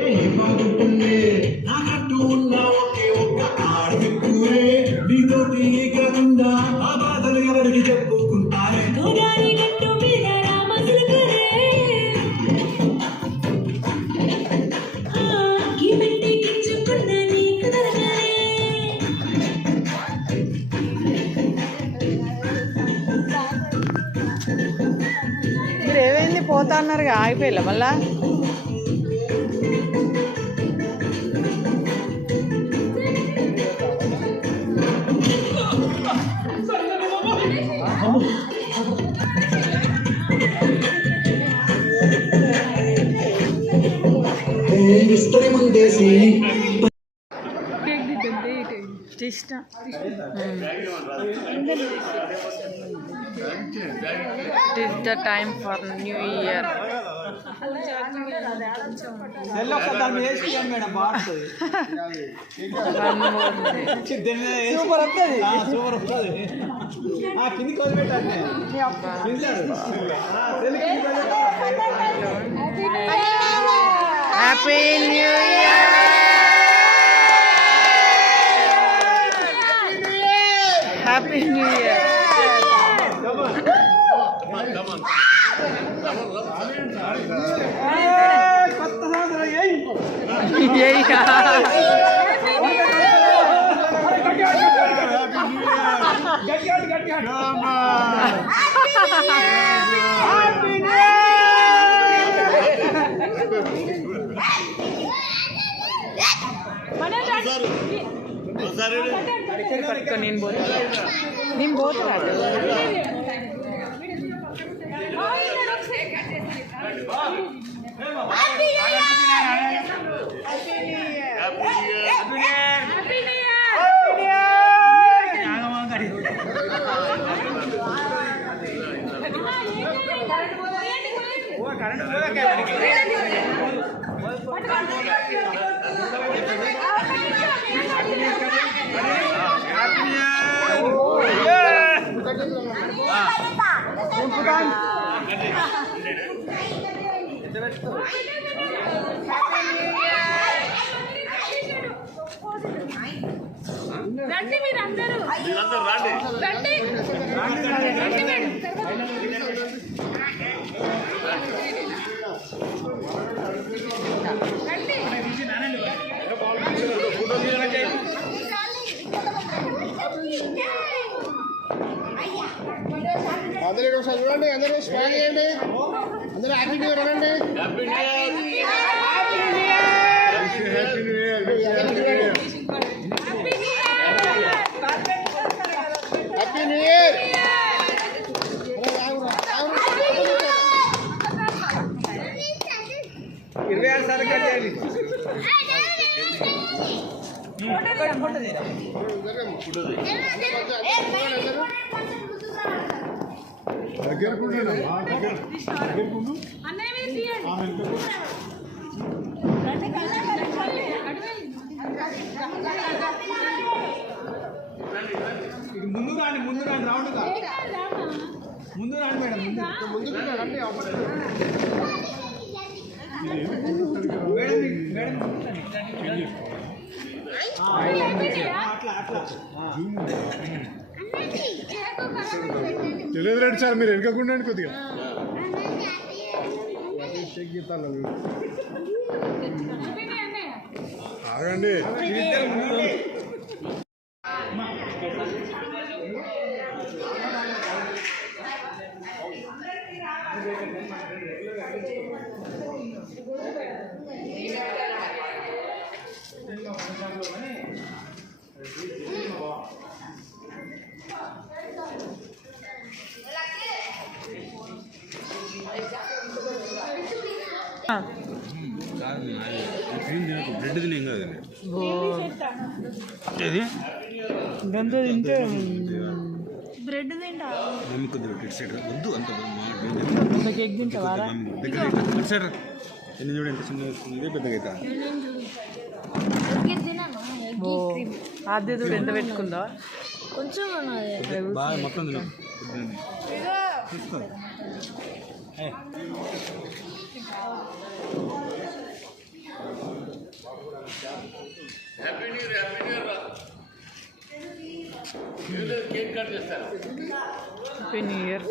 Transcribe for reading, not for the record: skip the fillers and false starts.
మీరు ఏమైంది పోతా అన్నారుగా ఆగిపోయిలా మళ్ళా It is the time for New Year. Happy New Year! Happy New Year! నేను పోతున్నాడు రండి మీరందరూ రండి అందరూ ఒకసారి చూడండి, అందరూ స్మైల్ చేయండి, అందరూ హ్యాపీ న్యూ ఇయర్ అనండి. Happy new year. 26 సార్లు కట్ చేయాలి. ముందు రాండి రౌండ్గా ముందు రాండి మేడం, ముందు రండి. తెలియదు రండి సార్, మీరు వెనకకుండా కొద్దిగా ఆగండి. బ్రెడ్ తినే తింటే బ్రెడ్ తింటా వద్దు అంత కేక్ తింటావా? ఎన్ని చూడ ఎంత చిన్న వస్తుంది, పెద్దగా ఆద్య చూడు ఎంత పెట్టుకుందో కొంచెం బాగా మొత్తం తిన happy new year, happy new year రా. కేక్ కట్ చేస్తారు. Happy new year.